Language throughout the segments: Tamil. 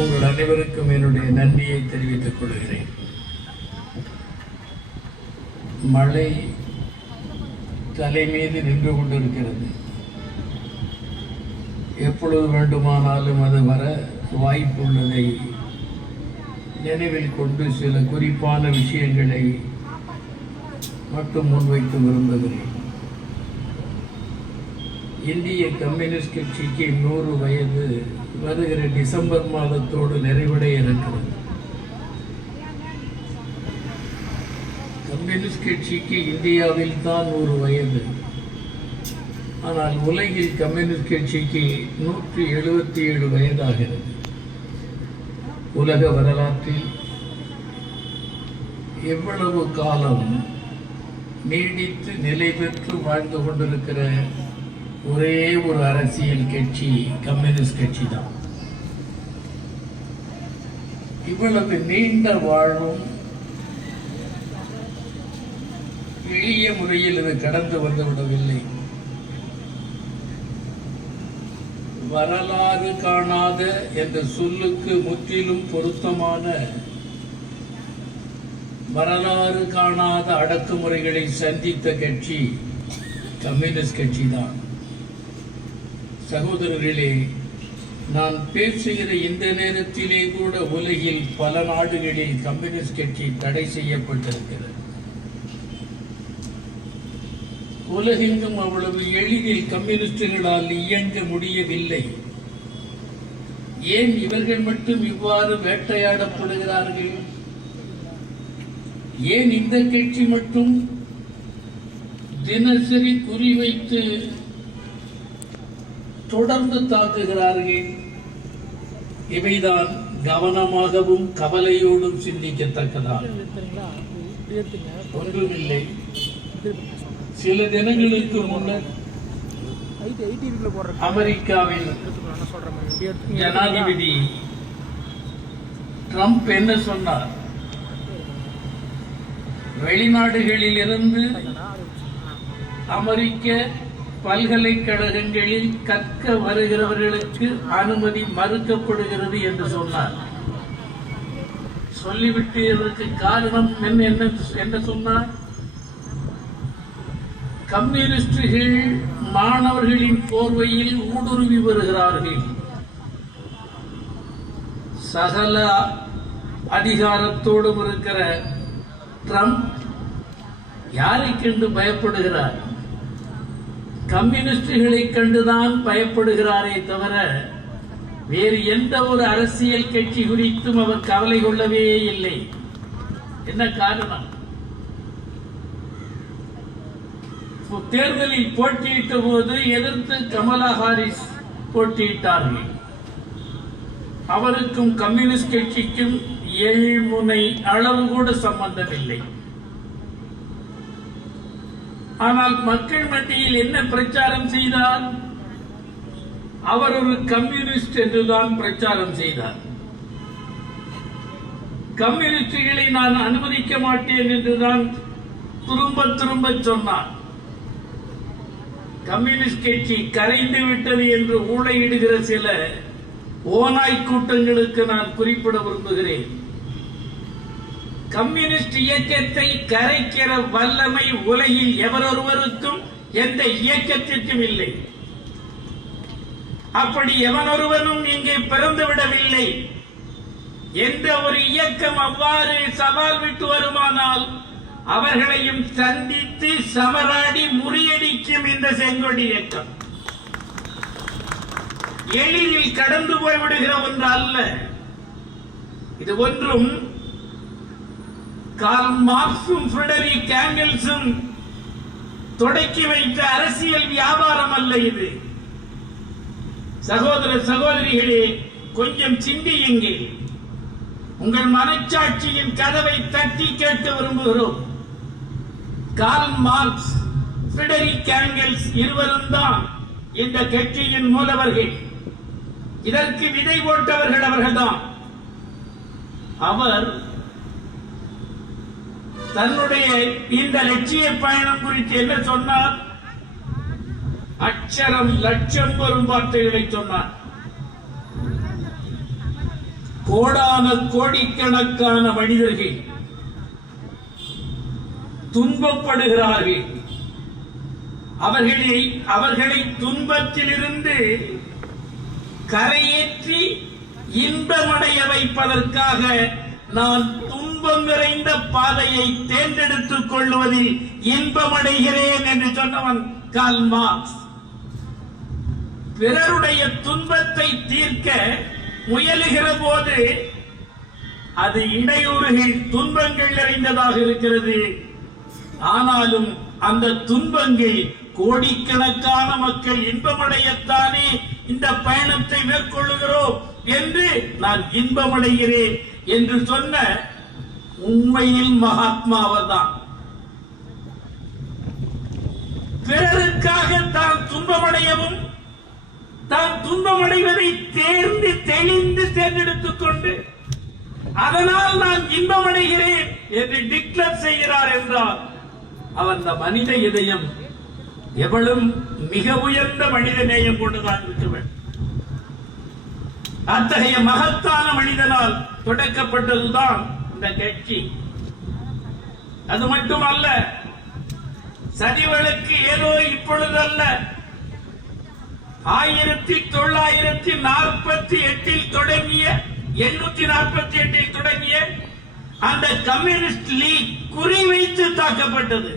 உங்கள் அனைவருக்கும் என்னுடைய நன்றியை தெரிவித்துக் கொள்கிறேன். மழை தலை மீது நின்று கொண்டிருக்கிறது. எப்பொழுது வேண்டுமானாலும் அது வர வாய்ப்புள்ளதை நினைவில் கொண்டு சில குறிப்பான விஷயங்களை மட்டும் முன்வைக்க விரும்புகிறேன். இந்திய கம்யூனிஸ்ட் கட்சிக்கு 100 வயது வருகிற டிசம்பர் மாதத்தோடு நிறைவடைய இருக்கிறது. கம்யூனிஸ்ட் கட்சிக்கு இந்தியாவில் தான் 100 வயது. ஆனால் உலகில் கம்யூனிஸ்ட் கட்சிக்கு 177 வயதாகிறது. உலக வரலாற்றில் எவ்வளவு காலம் நீடித்து நிலை பெற்று வாழ்ந்து கொண்டிருக்கிற ஒரே ஒரு அரசியல் கட்சி கம்யூனிஸ்ட் கட்சி தான். இவ்வளவு நீண்ட வாழும் எளிய முறையில் இது கடந்து வந்துவிடவில்லை. வரலாறு காணாத என்ற சொல்லுக்கு முற்றிலும் பொருத்தமான வரலாறு காணாத அடக்குமுறைகளை சந்தித்த கட்சி கம்யூனிஸ்ட் கட்சி தான். சகோதரர்களே, நான் பேசுகிற இந்த நேரத்திலே கூட உலகில் பல நாடுகளில் கம்யூனிஸ்ட் கட்சி தடை செய்யப்பட்டிருக்கிறது. உலகெங்கும் அவ்வளவு எளிதில் கம்யூனிஸ்டுகளால் இயங்க முடியவில்லை. ஏன் இவர்கள் மட்டும் இவ்வாறு வேட்டையாடப்படுகிறார்கள்? ஏன் இந்த கட்சி மட்டும் தினசரி குறிவைத்து தொடர்ந்து தாக்குகிறார்கள்? இவைதான் கவனமாகவும் கவலையோடும் சிந்திக்கத்தக்கதான். ஒன்றுமில்லை. சில தினங்களுக்கு முன்னர் அமெரிக்காவில் ஜனாதிபதி ட்ரம்ப் என்ன சொன்னார்? வெளிநாடுகளில் இருந்து அமெரிக்க பல்கலைக்கழகங்களில் கற்க வருகிறவர்களுக்கு அனுமதி மறுக்கப்படுகிறது என்று சொன்னார். சொல்லிவிட்டு இதற்கு காரணம் என்ன சொன்னார்? கம்யூனிஸ்டுகள் மாணவர்களின் போர்வையில் ஊடுருவி வருகிறார்கள். சகல அதிகாரத்தோடும் இருக்கிற ட்ரம்ப் யாரை கண்டு பயப்படுகிறார்? கம்யூனிஸ்டுகளை கண்டுதான் பயப்படுகிறாரே தவிர வேறு எந்த ஒரு அரசியல் கட்சி குறித்தும் அவர் கவலை கொள்ளவே இல்லை. என்ன காரணம்? தேர்தலில் போட்டியிட்ட போது எதிர்த்து கமலா ஹாரிஸ் போட்டியிட்டார்கள். அவருக்கும் கம்யூனிஸ்ட் கட்சிக்கும் ஏழ்முனை அளவு கூட சம்பந்தமில்லை. ஆனால் மக்கள் மத்தியில் என்ன பிரச்சாரம் செய்தார்? அவர் ஒரு கம்யூனிஸ்ட் என்றுதான் பிரச்சாரம் செய்தார். கம்யூனிஸ்டுகளை நான் அனுமதிக்க மாட்டேன் என்றுதான் திரும்ப திரும்ப சொன்னார். கம்யூனிஸ்ட் கட்சி கரைந்து விட்டது என்று ஊழையிடுகிற சில ஓநாய் கூட்டங்களுக்கு நான் குறிப்பிட விரும்புகிறேன். கம்யூனிஸ்ட் இயக்கத்தை கரைக்கிற வல்லமை உலகில் எவரொருவருக்கும் எந்த இயக்கத்திற்கும் இல்லை. அப்படி எவனொருவனும் இங்கே பிறந்துவிடவில்லை. எந்த ஒரு இயக்கம் அவ்வாறு சவால் விட்டு வருமானால் அவர்களையும் சந்தித்து சமராடி முறியடிக்கும் இந்த செங்கொடி இயக்கம் எளிதில் கடந்து போய்விடுகிற ஒன்று அல்ல. இது ஒன்றும் கார்ல் மார்க்சும் ஃபிரெடரிக் ஏங்கெல்ஸும் தொடக்கி வைத்த அரசியல் வியாபாரம் அல்ல. இது சகோதர சகோதரிகளே, கொஞ்சம் சிந்தியுங்கள். உங்கள் மனச்சாட்சியின் கதவை தட்டி கேட்டு விரும்புகிறோம். கார்ல் மார்க்ஸ், ஃபிரெடரிக் ஏங்கெல்ஸ் இருவரும் தான் இந்த கட்சியின் மூலவர்கள். இதற்கு விதை போட்டவர்கள் அவர்கள்தான். அவர் தன்னுடைய இந்த லட்சிய பயணம் குறித்து என்ன சொன்னார்? அச்சரம் லட்சம் வரும் வார்த்தைகளை சொன்னார். கோடான கோடிக்கணக்கான மனிதர்கள் துன்பப்படுகிறார்கள். அவர்களை துன்பத்திலிருந்து கரையேற்றி இன்பமடைய வைப்பதற்காக நான் துன்பம் நிறைந்த பாதையை தேர்ந்தெடுத்துக் கொள்வதில் இன்பமடைகிறேன் என்று சொன்னவன் கார்ல் மார்க்ஸ். பிறருடைய துன்பத்தை தீர்க்க முயலுகிற போது அது இடையூறுகள், துன்பங்கள் நிறைந்ததாக இருக்கிறது. ஆனாலும் அந்த துன்பங்கள் கோடிக்கணக்கான மக்கள் இன்பமடையத்தானே இந்த பயணத்தை மேற்கொள்ளுகிறோம் என்று நான் இன்பமடைகிறேன் என்று சொன்ன உண்மையில் மகாத்மாவர்தான். பிறருக்காக தான் துன்பமடையவும் தான் துன்பமடைவதை தெளிந்து தேர்ந்தெடுத்துக் கொண்டு அதனால் நான் இன்பமடைகிறேன் என்று டிக்ளேர் செய்கிறார் என்றால் அவன் மனித இதயம் எவ்வளவு மிக உயர்ந்த மனித நேயம் கொண்டுதான் இருக்க வேண்டும். அத்தகைய மகத்தான மனிதனால் தொடக்கப்பட்டதுதான் இந்த கட்சி. அது மட்டுமல்ல, சதிகளுக்கு ஏதோ இப்பொழுதல்ல, 1948 தொடங்கிய 848 தொடங்கிய அந்த கம்யூனிஸ்ட் லீக் குறிவைத்து தாக்கப்பட்டது.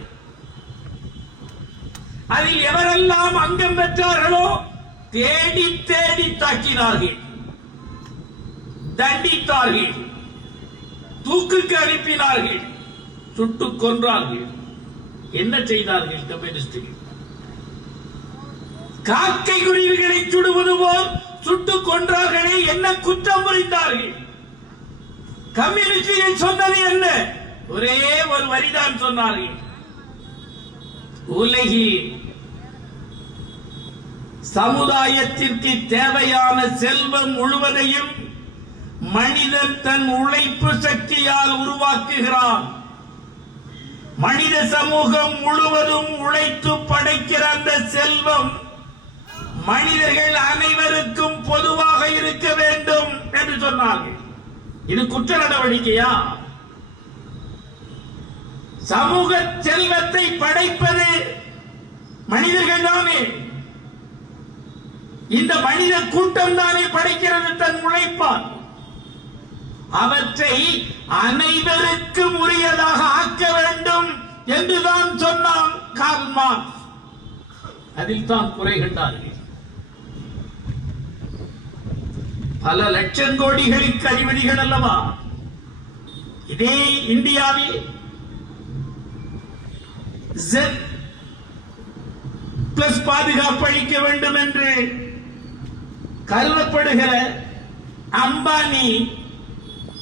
அதில் எவரெல்லாம் அங்கம் பெற்றார்களோ தேடி தேடி தாக்கினார்கள், தண்டித்தார்கள், தூக்குக்கு அனுப்பினார்கள், சுட்டுக் கொன்றார்கள். என்ன செய்தார்கள் கம்யூனிஸ்டுகள்? காக்கை குருவிகளை சுடுவது போல் சுட்டுக் கொன்றார்களே, என்ன குற்றம் புரிந்தார்கள்? கம்யூனிஸ்டுகள் சொன்னது என்ன? ஒரே ஒரு வரிதான் சொன்னார்கள். உலகில் சமுதாயத்திற்கு தேவையான செல்வம் முழுவதையும் மனிதன் தன் உழைப்பு சக்தியால் உருவாக்குகிறான். மனித சமூகம் முழுவதும் உழைத்து படைக்கிற அந்த செல்வம் மனிதர்கள் அனைவருக்கும் பொதுவாக இருக்க வேண்டும் என்று சொன்னார்கள். இது குற்ற நடவடிக்கையா? சமூக செல்வத்தை படைப்பது மனிதர்கள் தானே. இந்த மனித கூட்டம் தானே படைக்கிறது தன் உழைப்பால். அவற்றை அனைவருக்கும் உரியதாக ஆக்க வேண்டும் என்றுதான் சொன்னான் கார்ல் மார்க்ஸ். அதில் தான் குறை கண்டார்கள். பல லட்சம் கோடிகளுக்கு அதிபதிகள் அல்லவா இதே இந்தியாவில் Z+ பாதுகாப்பு அளிக்க வேண்டும் என்று கருதப்படுகிற அம்பானி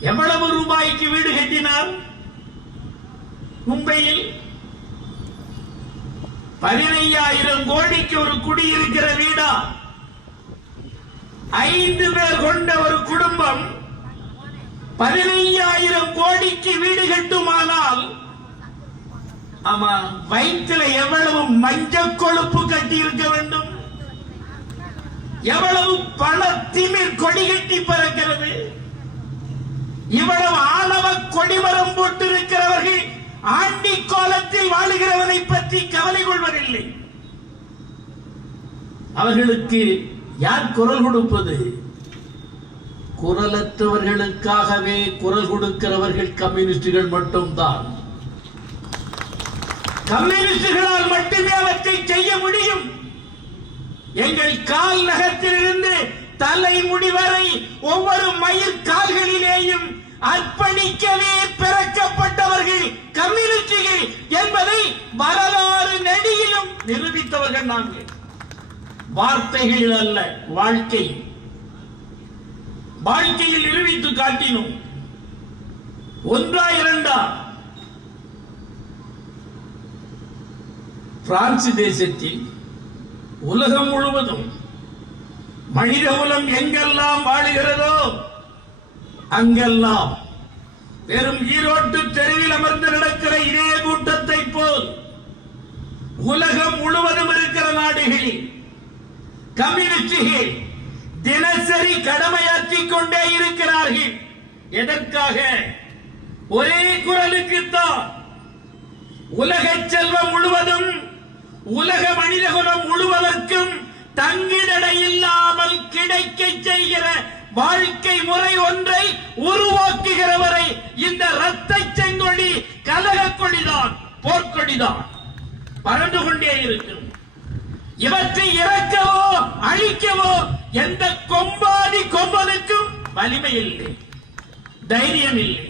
எவ்வளவு ரூபாய்க்கு வீடு கட்டினார்? மும்பையில் 15,000 கோடிக்கு ஒரு குடியிருக்கிற வீடா? 5 பேர் கொண்ட ஒரு குடும்பம் 15,000 கோடிக்கு வீடு கட்டுமானால் ஆமா, வயிற்றில் எவ்வளவு மஞ்ச கொழுப்பு கட்டி இருக்க வேண்டும்? எவ்வளவு பல திமிர் கொடி கட்டி பறக்கிறது? இவ்வளவு ஆணவ கொடிமரம் போட்டு இருக்கிறவர்கள் ஆண்டி கோலத்தில் வாழுகிறவனை பற்றி கவலை கொள்வதில்லை. அவர்களுக்கு யார் குரல் கொடுப்பது? குரலற்றவர்களுக்காகவே குரல் கொடுக்கிறவர்கள் கம்யூனிஸ்டுகள் மட்டும்தான். கம்யூனிஸ்டுகளால் மட்டுமே அவற்றை செய்ய முடியும். எங்கள் கால் நகத்திலிருந்து தலைமுடி வரை ஒவ்வொரு மயிர் கால்களிலேயும் அர்ப்பணிக்கவே பிறக்கப்பட்டவர்கள் கம்யூனிஸ்டுகள் என்பதை வரலாறு நெடியிலும் நிரூபித்தவர்கள் நாங்கள். வார்த்தைகளில் அல்ல, வாழ்க்கையில் நிரூபித்து காட்டினோம். ஒன்றா இரண்டா? பிரான்ஸ் தேசத்தில் உலகம் முழுவதும் மனித குலம் எங்கெல்லாம் வாழுகிறதோ அங்கெல்லாம் வெறும் ஈரோட்டு தெருவில் அமர்ந்து நடக்கிற இதே கூட்டத்தை போல் உலகம் முழுவதும் இருக்கிற நாடுகளில் கம்யூனிஸ்டுகள் தினசரி கடமையாற்றிக் கொண்டே இருக்கிறார்கள். எதற்காக? ஒரே குரலுக்குத்தான். உலக செல்வம் முழுவதும், உலக மனிதகுலம் முழுவதற்கும் தங்கிடடை இல்லாமல் கிடைக்க செய்கிற வாழ்க்கை முறை ஒன்றை உருவாக்குகிறவரை இந்த இரத்த செங்கொடி, கலக கொடிதான், போர்க்கொடிதான் பறந்து கொண்டே இருக்கும். இவற்றை இறக்கவோ அழிக்கவோ எந்த கொம்பாதி கொம்பனுக்கும் வலிமை இல்லை, தைரியம் இல்லை.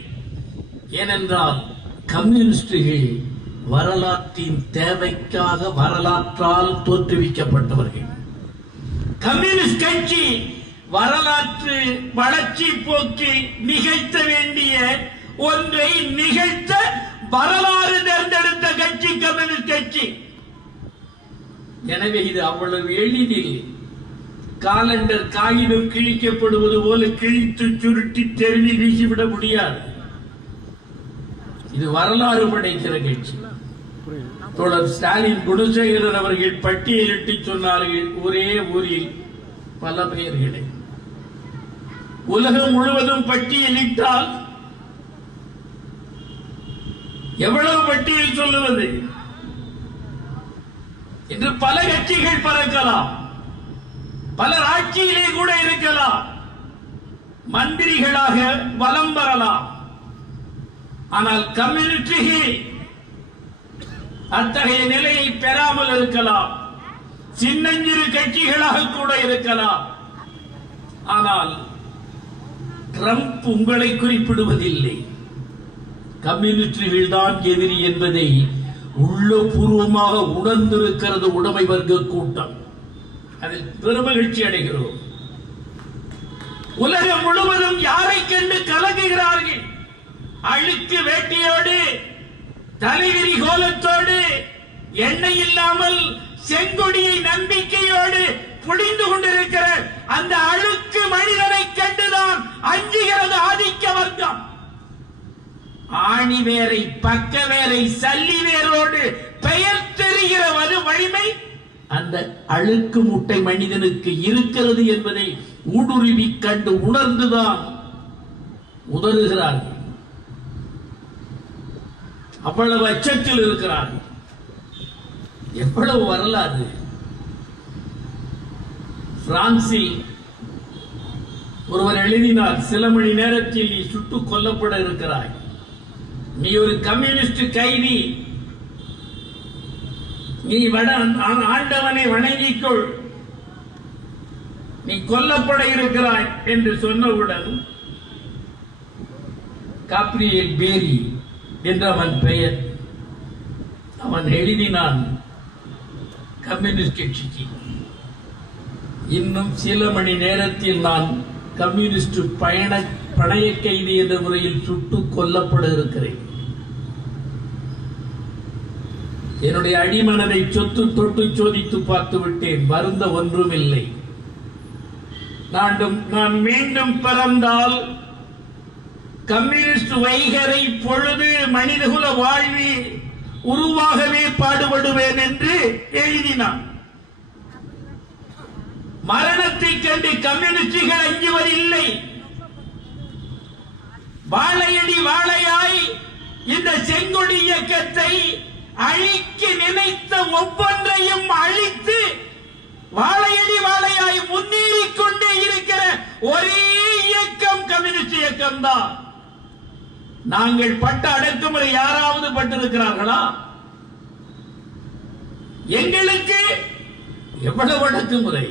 ஏனென்றால் கம்யூனிஸ்டுகள் வரலாற்றின் தேவைக்காக வரலாற்றால் தோற்றுவிக்கப்பட்டவர்கள். கம்யூனிஸ்ட் கட்சி வரலாற்று வளர்ச்சி போக்கி நிகழ்த்த வேண்டிய ஒன்றை நிகழ்த்த வரலாறு தேர்ந்தெடுத்த கட்சி கம்யூனிஸ்ட் கட்சி. எனவே இது அவ்வளவு எளிதில் காலண்டர் காகிதம் கிழிக்கப்படுவது போல கிழித்து சுருட்டி தெருவில் வீசிவிட முடியாது. இது வரலாறு படைக்கிற கட்சி. தோழர் ஸ்டாலின் குணசேகரன் அவர்கள் பட்டியலிட்டு சொன்னார்கள், ஒரே ஊரில் பல பெயர்களை. உலகம் முழுவதும் பட்டியலிட்டால் எவ்வளவு பட்டியல் சொல்லுவது? இன்று பல கட்சிகள் பறக்கலாம், பலர் ஆட்சியிலே கூட இருக்கலாம், மந்திரிகளாக வலம் வரலாம். ஆனால் கம்யூனிஸ்டுகள் அத்தகைய நிலையை பெறாமல் இருக்கலாம், சின்னஞ்சிறு கட்சிகளாக கூட இருக்கலாம். ஆனால் ட்ரம்ப் உங்களை குறிப்பிடுவதில்லை. கம்யூனிஸ்டுகள் தான் எதிரி என்பதை உள்ளபூர்வமாக உணர்ந்திருக்கிறது உடைமை வர்க்க கூட்டம். அதில் பெருமகிழ்ச்சி அடைகிறோம். உலகம் முழுவதும் யாரை கண்டு கலங்குகிறார்கள்? அழுக்கு வேட்டியோடு, தலைவிரி கோலத்தோடு, எண்ணெய் இல்லாமல் செங்கொடியை நம்பிக்கையோடு புடிந்து கொண்டிருக்கிற அந்த அழுக்கு மனிதனை கண்டுதான் அஞ்சுகிறது ஆதிக்க வர்க்கம். ஆணி வேரை, பக்க வேரை, சல்லி வேரோடு பெயர் தெரிகிற வலிமை அந்த அழுக்கு முட்டை மனிதனுக்கு இருக்கிறது என்பதை ஊடுருவி கண்டு உணர்ந்துதான் உதறுகிறார்கள். அவ்வளவு அச்சத்தில் இருக்கிறார்கள். எவ்வளவு வரலாறு! பிரான்சில் ஒருவர் எழுதினார், சில மணி நேரத்தில் நீ சுட்டுக் கொல்லப்பட இருக்கிறாய், நீ ஒரு கம்யூனிஸ்ட் கைதி, நீ ஆண்டவனை வணங்கிக்கொள், நீ கொல்லப்பட இருக்கிறாய் என்று சொன்னவுடன் காப்ரியல் பேரி என்ற அவன் பெயர், அவன் எழுதினான் கம்யூனிஸ்ட் கட்சிக்கு, இன்னும் சில மணி நேரத்தில் நான் கம்யூனிஸ்ட் பணைய கைதி என்ற முறையில் சுட்டுக் கொல்லப்பட இருக்கிறேன். என்னுடைய அடிமனதை சொத்து தொட்டு சோதித்து பார்த்து விட்டேன், வருந்த ஒன்றும் இல்லை. நான் மீண்டும் பிறந்தால் கம்யூனிஸ்ட் வைகரை பொழுது மனிதகுல வாழ்வி உருவாகவே பாடுபடுவேன் என்று எழுதினான். மரணத்தை கண்டு கம்யூனிஸ்டுகள் அஞ்சுவதில்லை. வாழையடி வாழையாய் இந்த செங்கொடி இயக்கத்தை அழிக்க நினைத்த ஒவ்வொன்றையும் அழித்து வாழையடி வாழையாய் முன்னேறிக் கொண்டே இருக்கிற ஒரே இயக்கம் கம்யூனிஸ்ட் இயக்கம் தான். நாங்கள் பட்ட அடக்குமுறை யாராவது பட்டிருக்கிறார்களா? எங்களுக்கு எவ்வளவு அடக்குமுறை!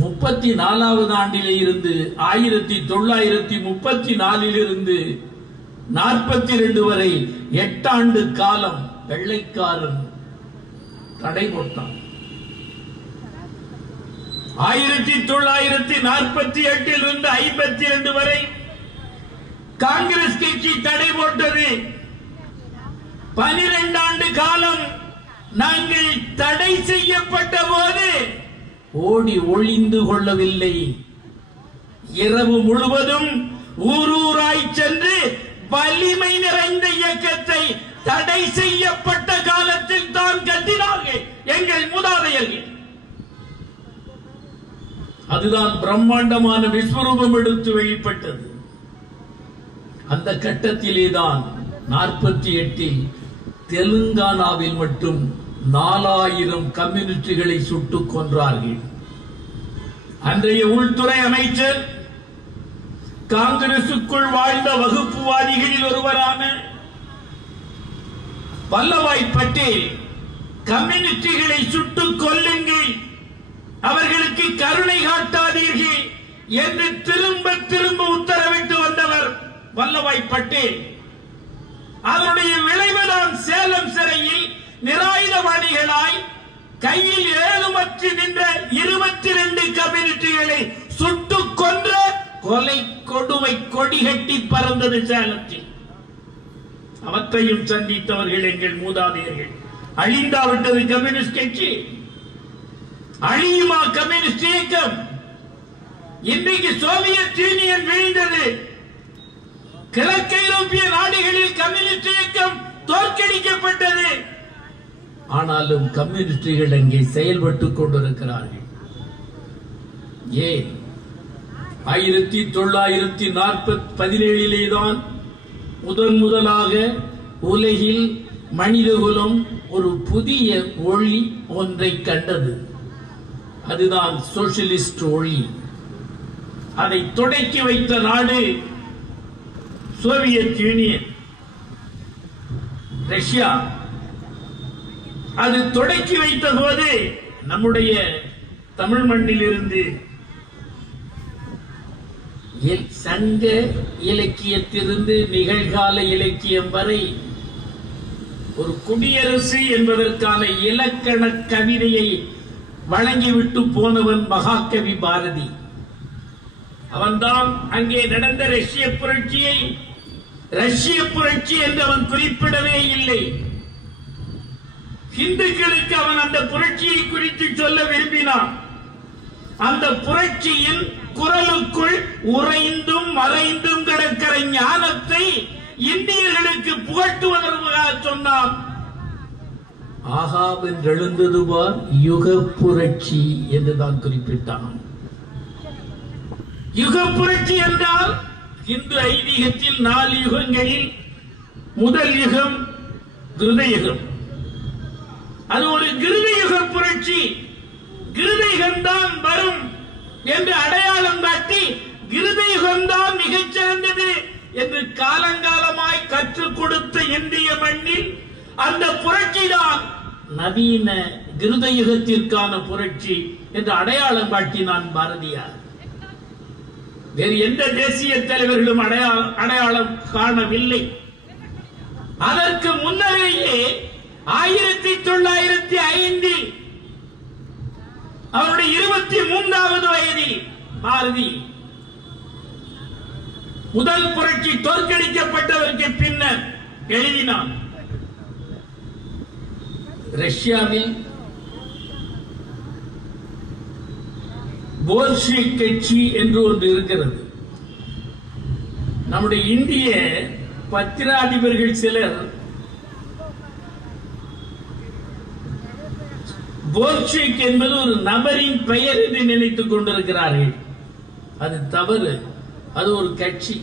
34வது ஆண்டிலே இருந்து 1934 இருந்து 42 வரை 8 ஆண்டு காலம் வெள்ளைக்காரன் தடை போட்டான். 1948 இருந்து 52 வரை காங்கிரஸ் கட்சி தடை போட்டது. 12 ஆண்டு காலம் நாங்கள் தடை செய்யப்பட்ட போது ஓடி ஒளிந்து கொள்ளவில்லை. இரவு முழுவதும் ஊரூராய் சென்று வலிமை நிறைந்த இயக்கத்தை தடை செய்யப்பட்ட காலத்தில் தான் கட்டினார்கள் எங்கள் மூதாதையர்கள். அதுதான் பிரம்மாண்டமான விஸ்வரூபம் எடுத்து வெளிப்பட்டது. அந்த கட்டத்திலேதான் 48 தெலுங்கானாவில் மட்டும் 4000 கம்யூனிஸ்டுகளை சுட்டுக் கொன்றார்கள். அன்றைய உள்துறை அமைச்சர் காங்கிரசுக்குள் வாழ்ந்த வகுப்புவாதிகளில் ஒருவரான வல்லபாய் பட்டேல் கம்யூனிஸ்டுகளை சுட்டுக் கொல்லுங்கள், அவர்களுக்கு கருணை காட்டாதீர்கள் என்று திரும்ப திரும்ப உத்தரவிட்டு வந்தவர் வல்லபாய் பட்டேல். அதனுடைய விளைவுதான் சேலம் சிறையில் நிராயுதபாணிகளாய் கையில் ஏதுமற்று நின்ற 22 கம்யூனிஸ்டுகளை சுட்டுக் கொன்ற கொலை கொடுமை கொடிகட்டி பறந்தது சேலத்தில். அவற்றையும் சந்தித்தவர்கள் எங்கள் மூதாதையர்கள். அழிந்தாவிட்டது கம்யூனிஸ்ட் கட்சி, அழியுமா கம்யூனிஸ்ட் இயக்கம்? இன்றைக்கு சோவியத் யூனியன் வீழ்ந்தது, கிழக்கு ஐரோப்பிய நாடுகளில் கம்யூனிஸ்ட் இயக்கம் தோற்கடிக்கப்பட்டது. ஆனாலும் கம்யூனிஸ்டுகள் அங்கே செயல்பட்டுக் கொண்டிருக்கிறார்கள். ஏன்? 1917 தான் முதலாக உலகில் மனிதகுலம் ஒரு புதிய ஒளி ஒன்றை கண்டது. அதுதான் சோசியலிஸ்ட் ஒளி. அதை தொடக்கி வைத்த நாடு சோவியத் யூனியன், ரஷ்யா. அது தொடக்கி வைத்த போது நம்முடைய தமிழ் மண்ணில் இருந்து சங்க இலக்கியத்திலிருந்து நிகழ்கால இலக்கியம் வரை ஒரு குடியரசு என்பதற்கான இலக்கண கவிதையை வழங்கிவிட்டு போனவன் மகாகவி பாரதி. அவன்தான் அங்கே நடந்த ரஷ்ய புரட்சியை ரஷ்ய புரட்சி என்று அவன் குறிப்பிடவே இல்லை. இந்துக்களுக்கு அவன் அந்த புரட்சியை குறித்து சொல்ல விரும்பினான். அந்த புரட்சியின் குரலுக்குள் உறைந்தும் மறைந்தும் கிடக்கிற ஞானத்தை இந்தியர்களுக்கு புகட்டுவதற்காக சொன்னான். ஆகாவென்றெழுந்தது பார் யுக புரட்சி என்றுதான் குறிப்பிட்டான். யுக புரட்சி என்றால் இந்து ஐதீகத்தில் 4 யுகங்களில் முதல் யுகம் கிருத யுகம். அது ஒரு கிருத யுக புரட்சி. கிருத யுகம்தான் வரும் என்று அடையாளம் காட்டி கிருத யுகம்தான் மிகச்சிறந்தது என்று காலங்காலமாய் கற்றுக் கொடுத்த இந்திய மண்ணில் அந்த புரட்சி தான் நவீன கிருத யுகத்திற்கான புரட்சி என்று அடையாளம் காட்டினான் பாரதியார். வேறு எந்த தேசிய தலைவர்களும் அடையாளம் காணவில்லை. அதற்கு முன்னரேயே 1905 அவருடைய 23வது வயதில் பாரதி முதல் புரட்சி தோற்கடிக்கப்பட்டதற்கு பின்னர் எழுதினான். ரஷ்யாவில் போல்ஷிக் கட்சி என்று ஒன்று இருக்கிறது. நம்முடைய இந்திய பத்திராதிபர்கள் சிலர் போல்ஷிக் என்பது ஒரு நபரின் பெயர் என்று நினைத்துக் கொண்டிருக்கிறார்கள். அது தவறு. அது ஒரு கட்சி.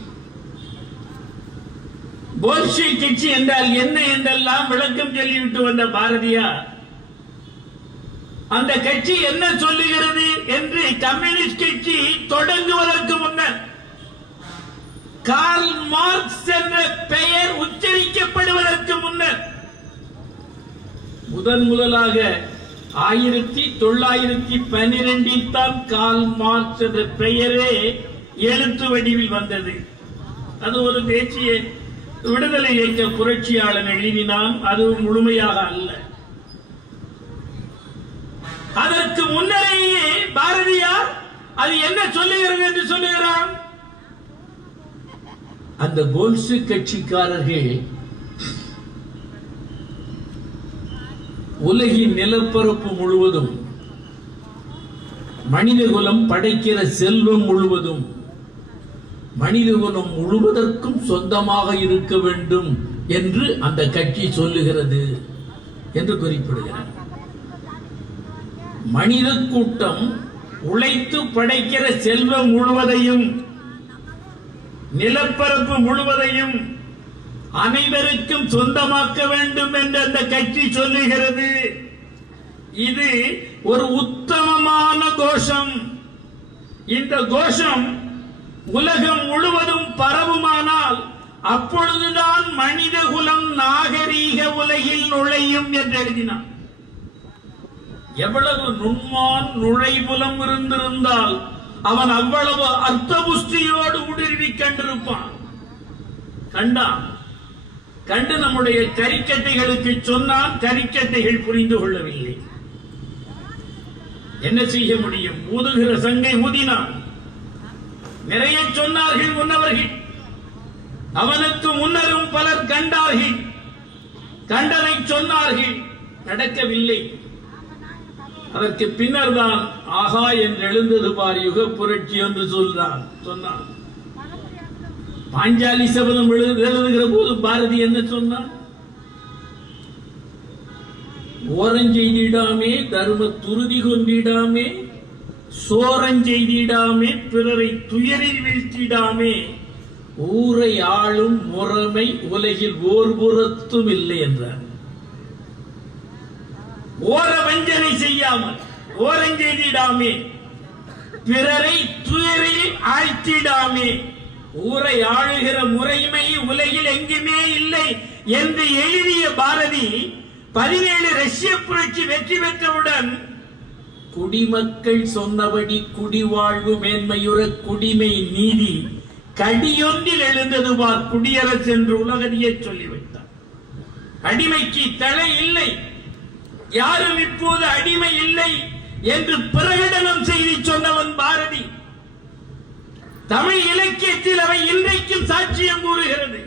போல்ஷிக் கட்சி என்றால் என்ன என்றெல்லாம் விளக்கம் சொல்லிவிட்டு வந்த பாரதியார் அந்த கட்சி என்ன சொல்லுகிறது என்று கம்யூனிஸ்ட் கட்சி தொடங்குவதற்கு முன்னர் கார்ல் மார்க்ஸ் என்ற பெயர் உச்சரிக்கப்படுவதற்கு முன்னர் முதலாக 1912 தான் கார்ல் மார்க்ஸ் என்ற பெயரே எழுத்து வடிவில் வந்தது. அது ஒரு தேசிய விடுதலை இயக்க புரட்சியாளன் எழுதினான். அது முழுமையாக அல்ல. அதற்கு முன்னரேயே பாரதியார் அது என்ன சொல்லுகிறது என்று சொல்லுகிறான். அந்த போல்ஷிக் கட்சிக்காரர்கள் உலகின் நிலப்பரப்பு முழுவதும் மனிதகுலம் படைக்கிற செல்வம் முழுவதும் மனிதகுலம் முழுவதற்கும் சொந்தமாக இருக்க வேண்டும் என்று அந்த கட்சி சொல்லுகிறது என்று குறிப்பிடுகிறார். மனித கூட்டம் உழைத்து படைக்கிற செல்வம் முழுவதையும், நிலப்பரப்பு முழுவதையும் அனைவருக்கும் சொந்தமாக்க வேண்டும் என்று அந்த கட்சி சொல்லுகிறது. இது ஒரு உத்தமமான கோஷம். இந்த கோஷம் உலகம் முழுவதும் பரவுமானால் அப்பொழுதுதான் மனித குலம் நாகரீக உலகில் நுழையும் என்று எழுதினார். எவ்வளவு நுண்மான் நுழைபுலம் இருந்திருந்தால் அவன் அவ்வளவு அர்த்த புஷ்டியோடு ஊடுருவி கண்டிருப்பான். கண்டான். கண்டு நம்முடைய கரிக்கட்டைகளுக்கு சொன்னால் கரிக்கட்டைகள் புரிந்து கொள்ளவில்லை. என்ன செய்ய முடியும்? ஊதுகிற சங்கை ஊதினான். நிறைய சொன்னார்கள் முன்னவர்கள். அவனுக்கு முன்னரும் பலர் கண்டார்கள், கண்டனை சொன்னார்கள், நடக்கவில்லை. அதற்கு பின்னர் தான் ஆகா என்று எழுந்தது பார் யுக புரட்சி என்று சொன்னான். பாஞ்சாலி சபதம் எழுதுகிற போது பாரதி என்ன சொன்னான்? ஓரஞ்செய்திடாமே, தர்ம துருதி கொண்டிடாமே, சோரஞ்செய்திடாமே, பிறரை துயரில் வீழ்த்திடாமே, ஊரை ஆளும் முறைமை உலகில் ஓர்புறத்தும் இல்லை என்றார். ஓர வஞ்சனை செய்யாமல் ஓரஞ்செய்திடாமே, பிறரை துயரில் ஆழ்த்திடாமே, ஊரை ஆளுகிற முறைமை உலகில் எங்குமே இல்லை என்று எழுதிய பாரதி 17 ரஷ்ய புரட்சி வெற்றி பெற்றவுடன் குடிமக்கள் சொன்னபடி குடிவாழ்வு மேன்மையுற குடிமை நீதி கடியொன்றில் எழுந்தது பார் குடியரசு என்று உலகறிய சொல்லிவிட்டார். அடிமைக்கு தலை இல்லை, யாரும் இப்போது அடிமை இல்லை என்று பிரகடனம் செய்து சொன்னவன் பாரதி. தமிழ் இலக்கியத்தில் அவை இன்றைக்கும் சாட்சியம் கூறுகிறது.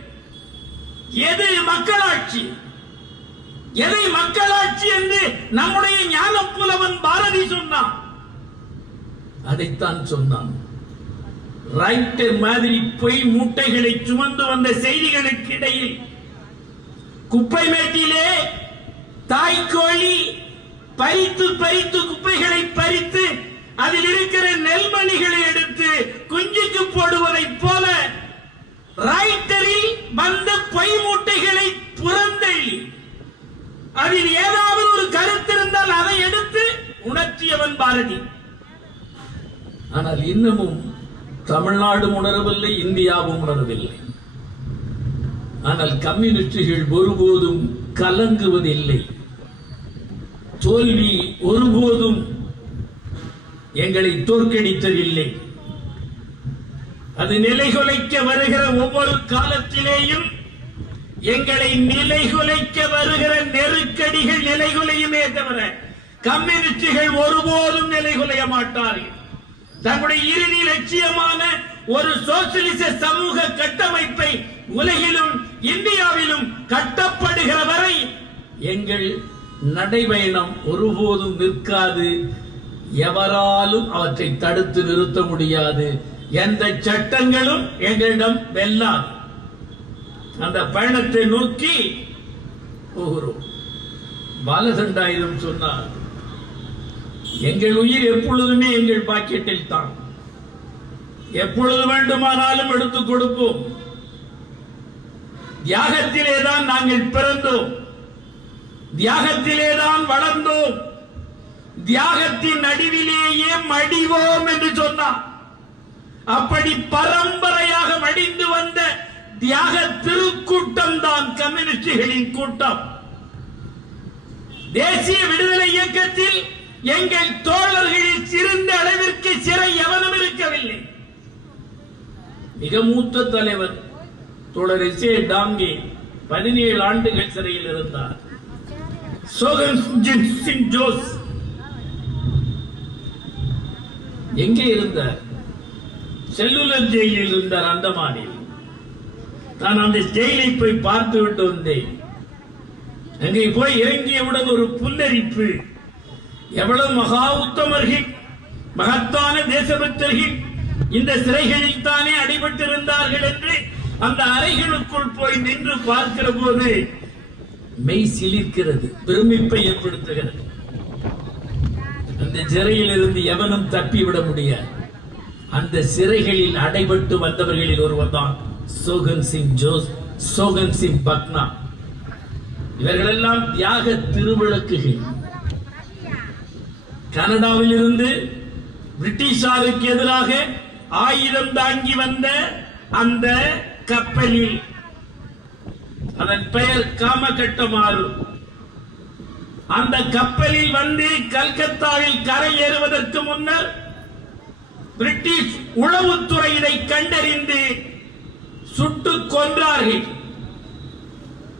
எது மக்களாட்சி, எதை மக்களாட்சி என்று நம்முடைய ஞானப்புலவன் பாரதி சொன்னான். அதைத்தான் சொன்னான். ரைட்டர் மாதிரி பொய் மூட்டைகளை சுமந்து வந்த செய்திகளுக்கு இடையில் குப்பை மேட்டிலே தாய்க்கோழி பறித்து பறித்து குப்பைகளை பறித்து அதில் இருக்கிற நெல்மணிகளை எடுத்து குஞ்சுக்கு போடுவதைப் போல ரைட்டரில் வந்த பொய் மூட்டைகளை புறந்தள்ளி அதில் ஏதாவது ஒரு கருத்து இருந்தால் அதை எடுத்து உணர்த்தியவன் பாரதி. ஆனால் இன்னமும் தமிழ்நாடு உணரவில்லை, இந்தியாவும் உணரவில்லை. ஆனால் கம்யூனிஸ்டுகள் ஒருபோதும் கலங்குவதில்லை. தோல்வி ஒருபோதும் எங்களை தோற்கடித்ததில்லை. அது நிலைகுலைக்க வருகிற ஒவ்வொரு காலத்திலேயும் எங்களை நிலைகுலைக்க வருகிற நெருக்கடிகள் நிலைகுலையுமே தவிர கம்யூனிஸ்டுகள் ஒருபோதும் நிலைகுலைய மாட்டார்கள். தங்களுடைய இறுதி லட்சியமான ஒரு சோசியலிச சமூக கட்டமைப்பை உலகிலும் இந்தியாவிலும் கட்டப்படுகிற வரை எங்கள் நடைபயணம் ஒருபோதும் நிற்காது. எவராலும் அவற்றை தடுத்து நிறுத்த முடியாது. எந்த சட்டங்களும் எங்களிடம் வெல்லாது. அந்த பயணத்தை நோக்கி போகிறோம். பாலசண்டாயுதம் சொன்னார், எங்கள் உயிர் எப்பொழுதுமே எங்கள் பாக்கெட்டில் தான், எப்பொழுது வேண்டுமானாலும் எடுத்துக் கொடுப்போம். தியாகத்திலேதான் நாங்கள் பிறந்தோம், தியாகத்திலேதான் வளர்ந்தோம், தியாகத்தின் நடுவிலேயே மடிவோம் என்று சொன்னார். அப்படி பரம்பரையாக மடிந்து வந்த தியாக திருக்கூட்டம் தான் கம்யூனிஸ்டுகளின் கூட்டம். தேசிய விடுதலை இயக்கத்தில் எங்கள் தோழர்களில் சிறந்த அளவிற்கு சிறை எவனும் இருக்கவில்லை. மிக மூத்த தலைவர் தோழர் எஸ்.ஏ. டாங்கே 17 ஆண்டுகள் சிறையில் இருந்தார். சோகன் சிங் ஜோஸ் எங்கே இருந்தார்? செல்லுலர் ஜெயிலில் இருந்தார், அந்தமானில். நான் அந்த ஜெயிலை போய் பார்த்து விட்டு வந்தேன். அங்கே போய் இறங்கியவுடன் ஒரு புல்லரிப்பு. எவ்வளவு மகா உத்தமர்கள், மகத்தான தேசபக்தர்கள் இந்த சிறைகளில் தானே அடிபட்டிருந்தார்கள் என்று அந்த அறைகளுக்குள் போய் நின்று பார்க்கிற போது மெய் சிலிர்க்கிறது, பெருமிப்பை ஏற்படுத்துகிறது. அந்த சிறையில் இருந்து எவனும் தப்பிவிட முடியாது. அந்த சிறைகளில் அடைபட்டு வந்தவர்களில் ஒருவர் தான் சோகன் சிங் பக்னா. இவர்களெல்லாம் தியாக திருவிளக்குகள். கனடாவில் இருந்து பிரிட்டிஷாருக்கு எதிராக ஆயுதம் தாங்கி வந்த அந்த கப்பலில், அதன் பெயர் காமகட்டமாறு, அந்த கப்பலில் வந்து கல்கத்தாவில் கரையேறுவதற்கு முன்னர் பிரிட்டிஷ் உளவுத்துறை இதை கண்டறிந்து சுட்டுக் கொன்றார்கள்.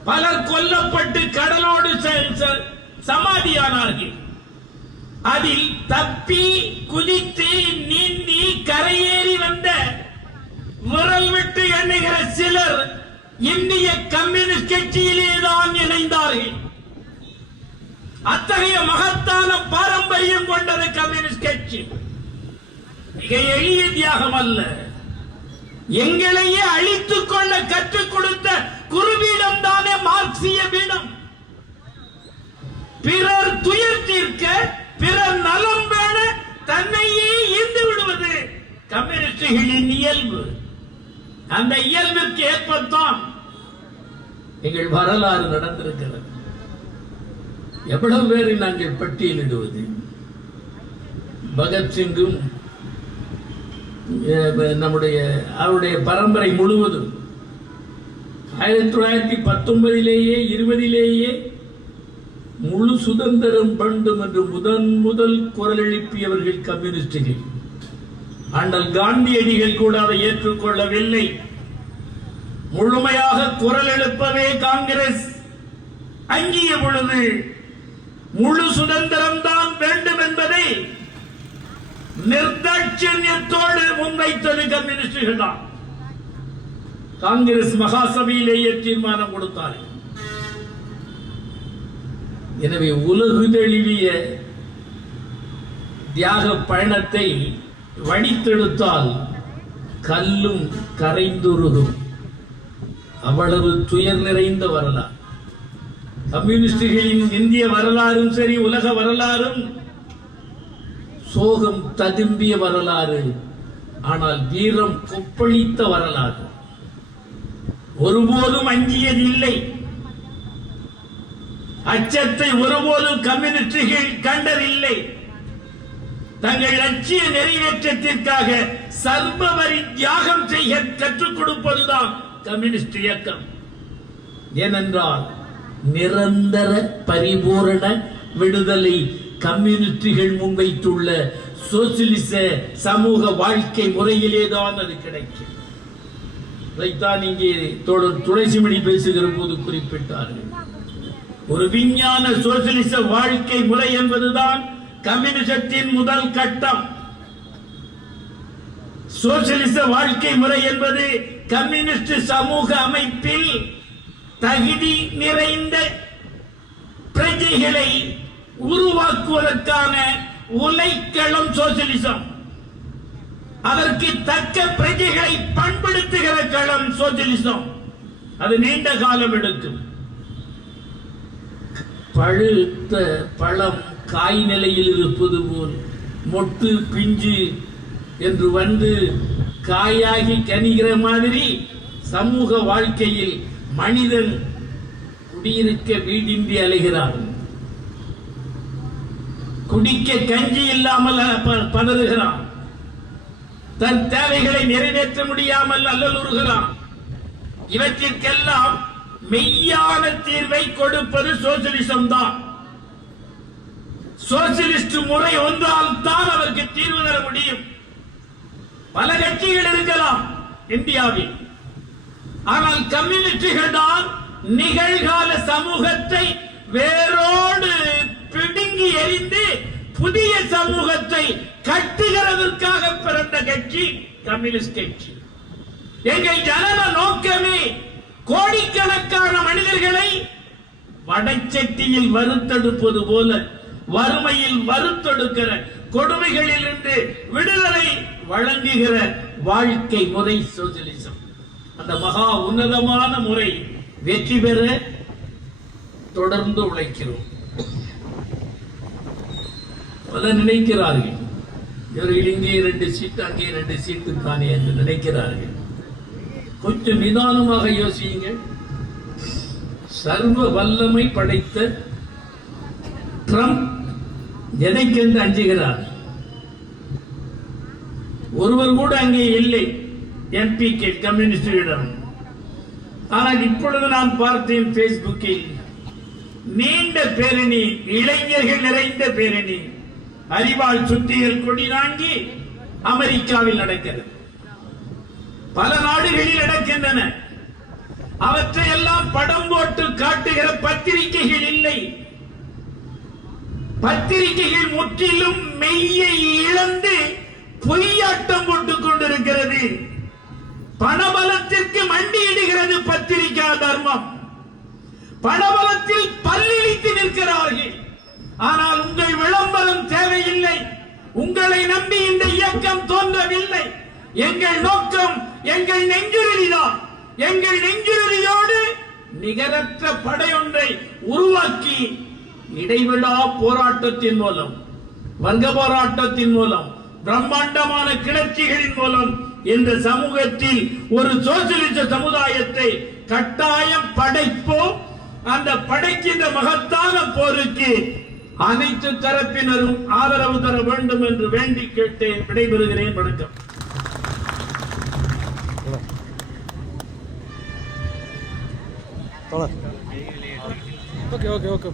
பலர் கொல்லப்பட்டு கடலோடு சமாதியானார்கள். அதில் தப்பி குதித்து நீந்தி கரையேறி வந்த விரல் விட்டு எண்ணுகிற சிலர் இந்திய கம்யூனிஸ்ட் கட்சியிலேதான் இணைந்தார்கள். அத்தகைய மகத்தான பாரம்பரியம் கொண்டது கம்யூனிஸ்ட் கட்சி. மிக எளிய தியாகம் அல்ல. எங்களையே அழித்துக் கொள்ள கற்றுக் கொடுத்த குருபீடம் தானே மார்க்சிய பீடம். பிறர் துயர் தீர்க்க, பிறர் நலம் பேண தன்னையே ஈர்த்து விடுவது கம்யூனிஸ்டுகளின் இயல்பு. அந்த இயல்புக்கு ஏற்பத்தான் எங்கள் வரலாறு நடந்திருக்கிறது. எவ்வளவு பேரை நாங்கள் பட்டியலிடுவது? பகத்சிங்கும் அவருடைய பரம்பரை முழுவதும் 1919 20 முழு சுதந்திரம் வேண்டும் என்று முதல் குரல் எழுப்பியவர்கள் கம்யூனிஸ்டுகள். அண்ணல் காந்தியடிகள் கூட அதை ஏற்றுக்கொள்ளவில்லை. முழுமையாக குரல் எழுப்பவே காங்கிரஸ் அங்கிய பொழுது முழு சுதந்திரம் தான் வேண்டும் என்பதை நிர்தாட்சியத்தோடு முன்வைத்தது கம்யூனிஸ்டுகள் தான். காங்கிரஸ் மகாசபையிலேயே தீர்மானம் கொடுத்தார்கள். எனவே உலகு தழுவிய தியாக பயணத்தை வடித்தெடுத்தால் கல்லும் கரைந்துருகும். அவ்வளவு துயர் நிறைந்த வரலாறு கம்யூனிஸ்டுகளின். இந்திய வரலாறும் சரி, உலக வரலாறும் சோகம் ததும்பிய வரலாறு. ஆனால் வீரம் கொப்பளித்த வரலாறு. ஒருபோதும் அஞ்சியதில்லை. அச்சத்தை ஒருபோதும் கம்யூனிஸ்டுகள் கண்டதில்லை. தங்கள் லட்சிய நிறைவேற்றத்திற்காக சர்வவரி தியாகம் செய்ய கற்றுக் கொடுப்பதுதான் கம்யூனிஸ்ட் இயக்கம். ஏனென்றால் நிரந்தர பரிபூரண விடுதலை கம்யூனிஸ்டுகள் முன்வைத்துள்ள சோசியலிச சமூக வாழ்க்கை முறையிலேதான் அது கிடைக்கும். இதைத்தான் இங்கே துளசிமணி பேசுகிற போது குறிப்பிட்டார்கள். ஒரு விஞ்ஞான சோசியலிச வாழ்க்கை முறை என்பதுதான் கம்யூனிசத்தின் முதல் கட்டம். சோசியலிச வாழ்க்கை முறை என்பது கம்யூனிஸ்ட் சமூக அமைப்பில் தகுதி நிறைந்த பிரஜைகளை உருவாக்குவதற்கான உலைக்களம் சோசியலிசம். அதற்கு தக்க பிரஜைகளை பண்படுத்துகிற களம் சோசியலிசம். அது நீண்ட காலம் எடுக்கும். பழுத்த பழம் காய் நிலையில் இருப்பது போல் மொட்டு பிஞ்சு என்று வந்து காயாகி கனிகிற மாதிரி சமூக வாழ்க்கையில் மனிதன் குடியிருக்க வீடின்றி அலைகிறான். குடிக்க கஞ்சி இல்லாமல் பதறுகிறான். தன் தேவைகளை நிறைவேற்ற முடியாமல் அல்லலுறுகிறான். இவற்றிற்கெல்லாம் மெய்யான தீர்வை கொடுப்பது சோசியலிசம் தான். சோசியலிஸ்ட் முறை ஒன்றால் தான் அவருக்கு தீர்வு தர முடியும். பல கட்சிகள் இருக்கலாம் இந்தியாவில். ஆனால் கம்யூனிஸ்டுகள் தான் நிகழ்கால சமூகத்தை வேரோடு பிடுங்கி எறிந்து புதிய சமூகத்தை கட்டுகிறதற்காக பிறந்த கட்சி கம்யூனிஸ்ட் கட்சி. எங்கள் ஜனன நோக்கமே கோடிக்கணக்கான மனிதர்களை வடச்சட்டியில் வறுத்தெடுப்பது போல வறுமையில் வறுத்தெடுக்கிற கொடுமைகளில் இருந்து விடுதலை வழங்குகிற வாழ்க்கை முறை சோசியலிசம். அந்த மகா உன்னதமான முறை வெற்றி பெற தொடர்ந்து உழைக்கிறோம். பலர் நினைக்கிறார்கள் இவர்கள் இங்கே 2 சீட்டு அங்கே 2 சீட்டு தானே என்று நினைக்கிறார்கள். கொஞ்சம் நிதானமாக யோசியுங்கள். சர்வ வல்லமை படைத்த ட்ரம்ப் எதைக்கென்று அஞ்சுகிறார்? ஒருவர் கூட அங்கே இல்லை எம்பிக்கள் கம்யூனிஸ்டிடம். ஆனால் இப்பொழுது நான் பார்த்தேன் பேஸ்புக்கில் நீண்ட பேரணி, இளைஞர்கள் நிறைந்த பேரணி, அறிவால் சுத்திகள் கொடி தாங்கி அமெரிக்காவில் நடக்கிறது. பல நாடுகளில் நடக்கின்றன. அவற்றையெல்லாம் படம் போட்டு காட்டுகிற பத்திரிகைகள் இல்லை. பத்திரிகைகள் முற்றிலும் மெய்யை இழந்து பொய்யாட்டம் போட்டுக் கொண்டிருக்கிறது. பணபலத்திற்கு மண்டியிடுகிறது பத்திரிகா தர்மம். பணபலத்தில் பல்லிழித்து நிற்கிறார்கள். ஆனால் உங்கள் விளம்பரம் தேவையில்லை. உங்களை நம்பி இந்த இயக்கம் தோன்றவில்லை. எங்கள் நோக்கம் எங்கள் நெஞ்சுறுதிதான். எங்கள் நெஞ்சுறுதியோடு நிகரற்ற படையொன்றை உருவாக்கி இடைவிடா போராட்டத்தின் மூலம், வர்க்க போராட்டத்தின் மூலம், பிரம்மாண்டமான கிளர்ச்சிகளின் மூலம் இந்த சமூகத்தில் ஒரு சோசியலிச சமுதாயத்தை கட்டாயம் படைப்போம். அந்த படைக்கின்ற மகத்தான போருக்கு அனைத்து தரப்பினரும் ஆதரவு தர வேண்டும் என்று வேண்டி கேட்டு விடைபெறுகிறேன். வணக்கம். Okay okay okay.